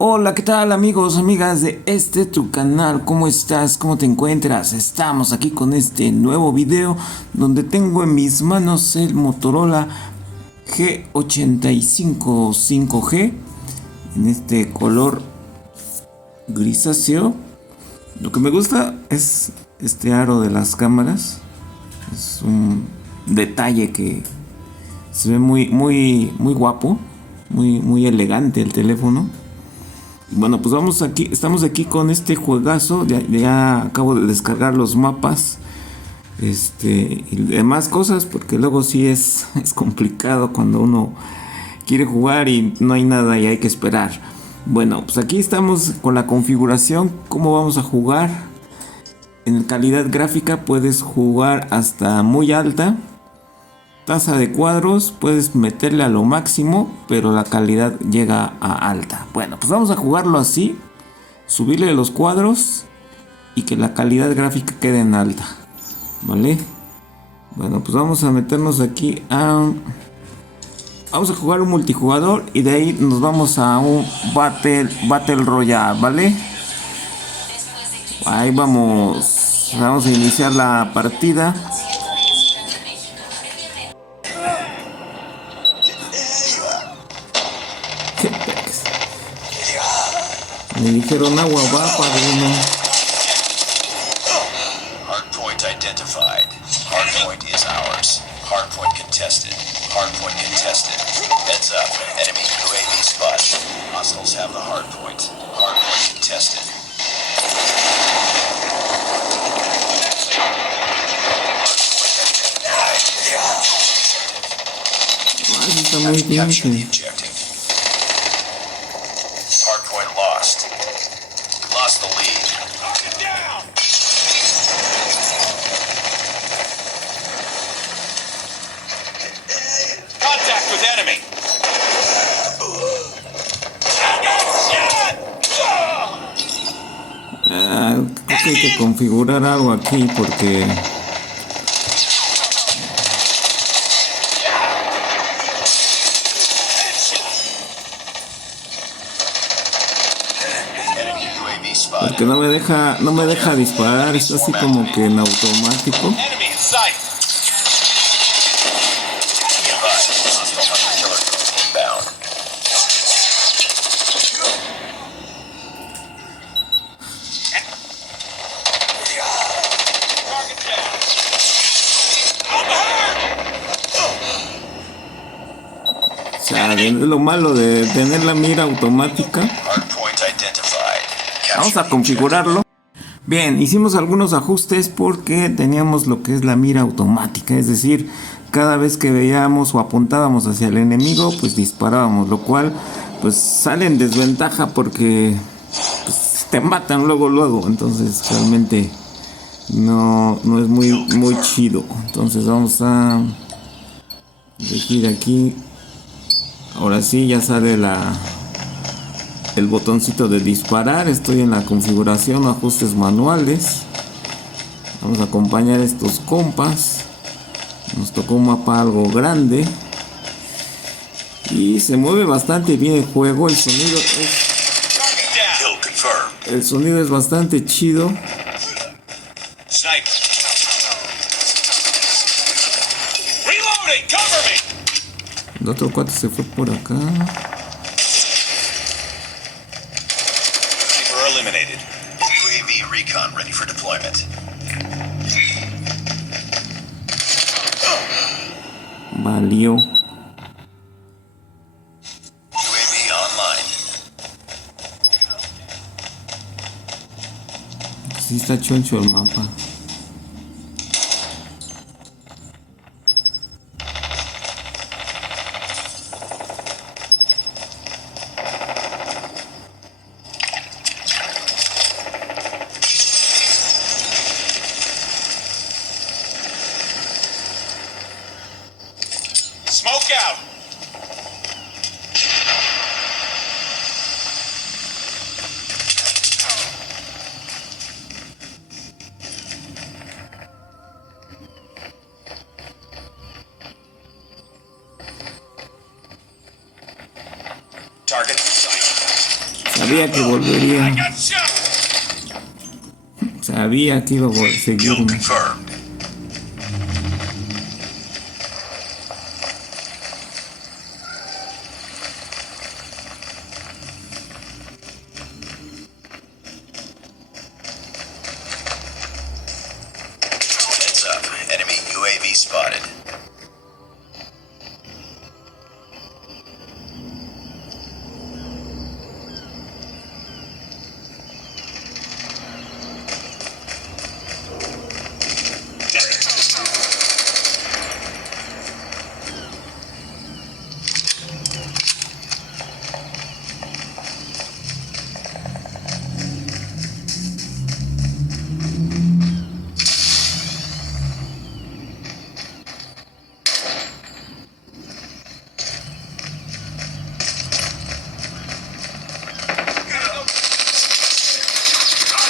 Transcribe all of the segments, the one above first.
Hola, ¿qué tal amigos, amigas de tu canal? ¿Cómo estás? ¿Cómo te encuentras? Estamos aquí con este nuevo video donde tengo en mis manos el Motorola G85 5G en este color grisáceo. Lo que me gusta es este aro de las cámaras. Es un detalle que se ve muy guapo, muy elegante el teléfono. Bueno, pues estamos aquí con este juegazo. Ya acabo de descargar los mapas. Y demás cosas. Porque luego sí es complicado cuando uno quiere jugar y no hay nada y hay que esperar. Bueno, pues aquí estamos con la configuración. ¿Cómo vamos a jugar? En calidad gráfica puedes jugar hasta muy alta. Tasa de cuadros, puedes meterle a lo máximo, pero la calidad llega a alta. Bueno, pues vamos a jugarlo así. Subirle los cuadros y que la calidad gráfica quede en alta. ¿Vale? Bueno, pues vamos a meternos aquí a... Vamos a jugar un multijugador y de ahí nos vamos a un Battle Royale, ¿vale? Ahí vamos. Vamos a iniciar la partida. Me dijeron agua va, padrino. Hardpoint identified. Hardpoint is ours. Hardpoint contested. Hardpoint contested. Heads up. Enemy UAV spotted. Hostiles have the hardpoint. Hardpoint contested. Está muy bien. Capture the objective. Hardpoint lost. Lost the lead. Target down. Contact with enemy. Creo que hay que configurar algo aquí porque... Porque no me deja disparar, está así como que en automático. O sea, es lo malo de tener la mira automática. Vamos a configurarlo. Bien, hicimos algunos ajustes porque teníamos lo que es la mira automática. Es decir, cada vez que veíamos o apuntábamos hacia el enemigo, pues disparábamos. Lo cual, pues sale en desventaja porque pues, te matan luego. Entonces realmente no es muy chido. Entonces vamos a elegir aquí. Ahora sí ya sale el botoncito de disparar. Estoy en la configuración o ajustes manuales. Vamos a acompañar estos compas. Nos tocó un mapa algo grande y se mueve bastante bien el juego. El sonido es bastante chido. El otro cuate se fue por acá. Eliminated. UAV recon ready for deployment. Valió. UAV online. Sí está choncho el mapa. Smoke out. Sabía que volvería. I got shot. Sabía que iba a Kill seguirme. confirmed. Heads up. Enemy UAV spotted.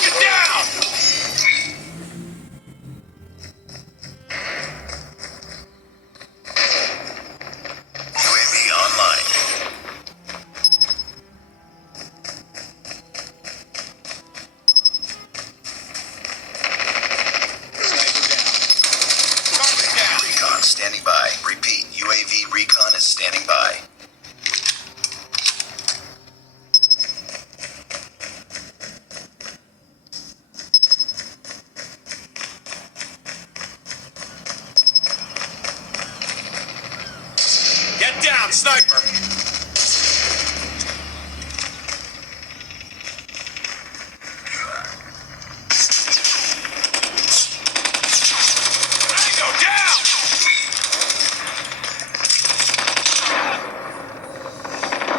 Get down. UAV online. Target down. Recon standing by. Repeat, UAV recon is standing by. Get down, sniper. Go down.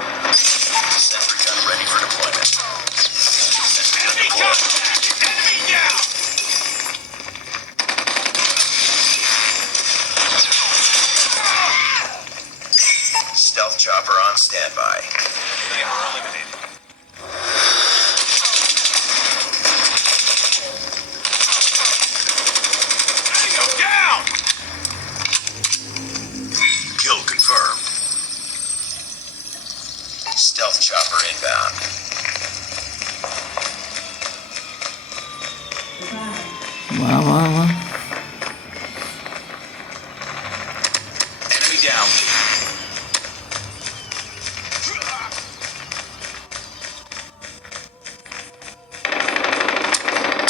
Sentry gun ready for deployment. Sentry gun Enemy deployed. contact. Enemy down. Stealth chopper on standby. Sniper eliminated. Go down. Kill confirmed. Stealth chopper inbound. Va. Enemy down.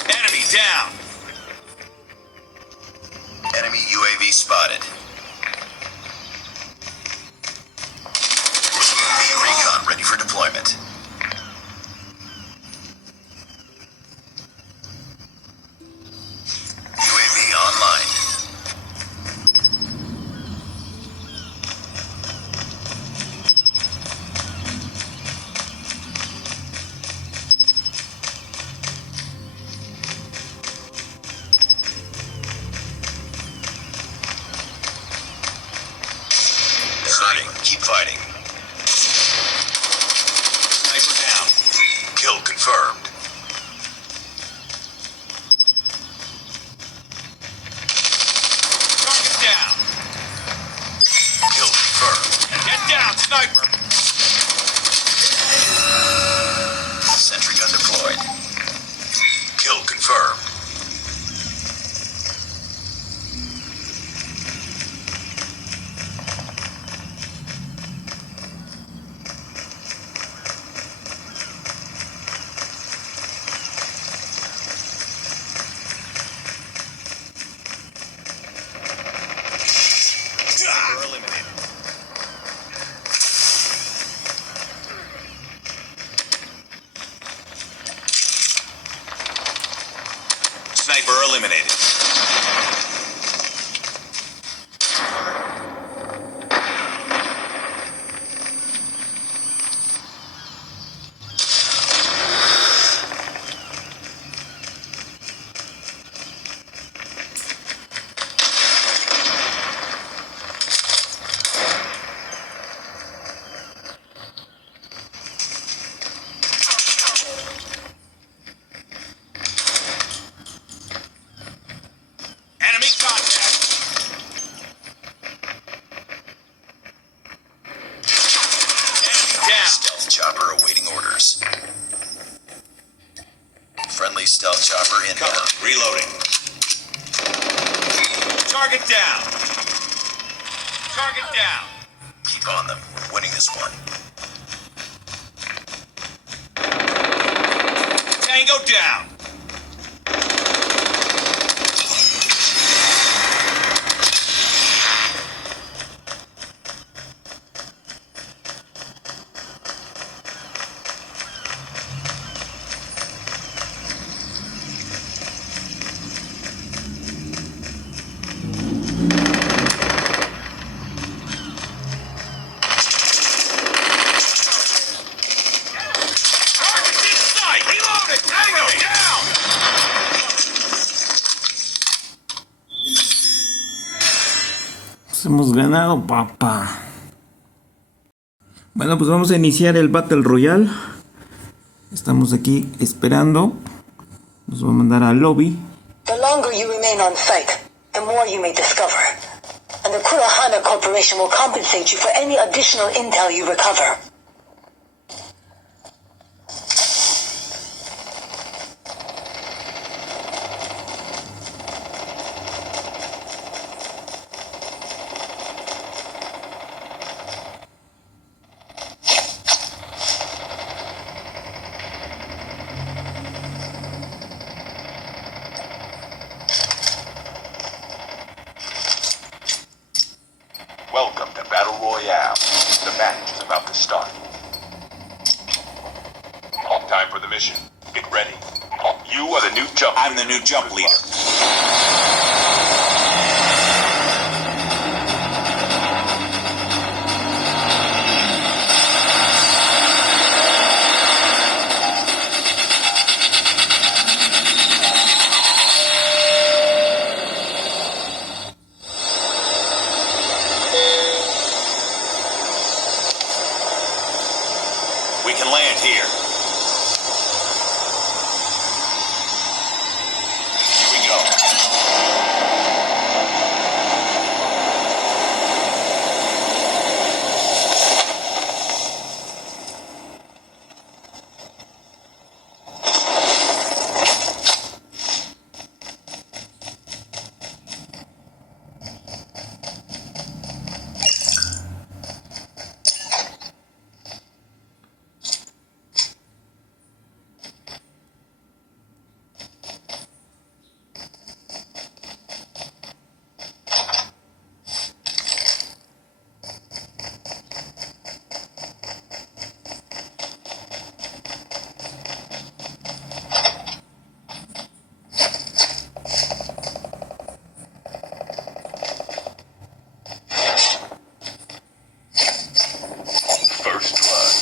Enemy down. Enemy UAV spotted. UAV recon ready for deployment. UAV online. They're hurting. Keep fighting. Sniper down. Kill confirmed. Target down. Kill confirmed. Get down, sniper. Sentry gun deployed. Kill confirmed. Sniper eliminated. Sniper eliminated. Cover inbound. Reloading. Target down. Target down. Keep on them. We're winning this one. Tango down. Target's in sight. Reloading. Tango down. Pues hemos ganado, papá. Bueno, pues vamos a iniciar el Battle Royale. Estamos aquí esperando. Nos va a mandar al lobby. The longer you remain on site, the more you may discover. And the Kurahana Corporation will compensate you for any additional intel you recover. Welcome to Battle Royale. The match is about to start. Time for the mission. Get ready. You are the new jump. I'm the new jump leader. We can land here. Here we go. First blood.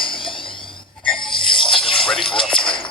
Ready for upgrade.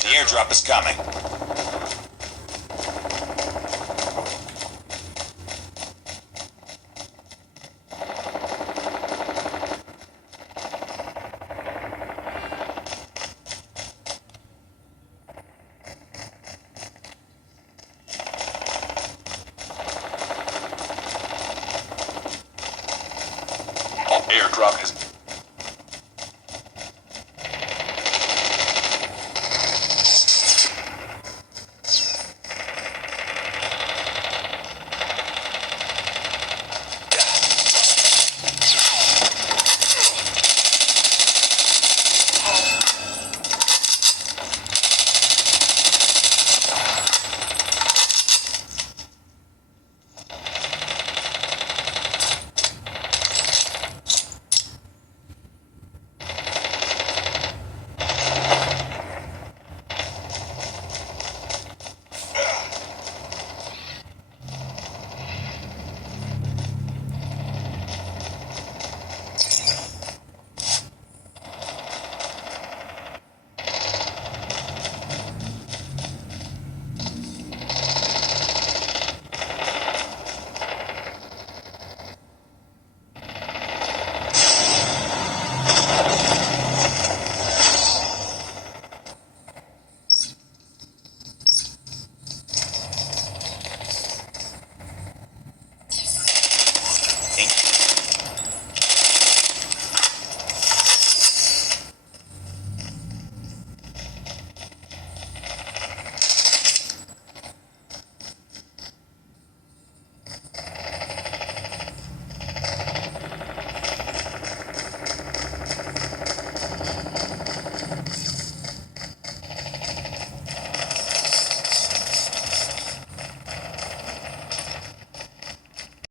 The airdrop is coming. airdrop has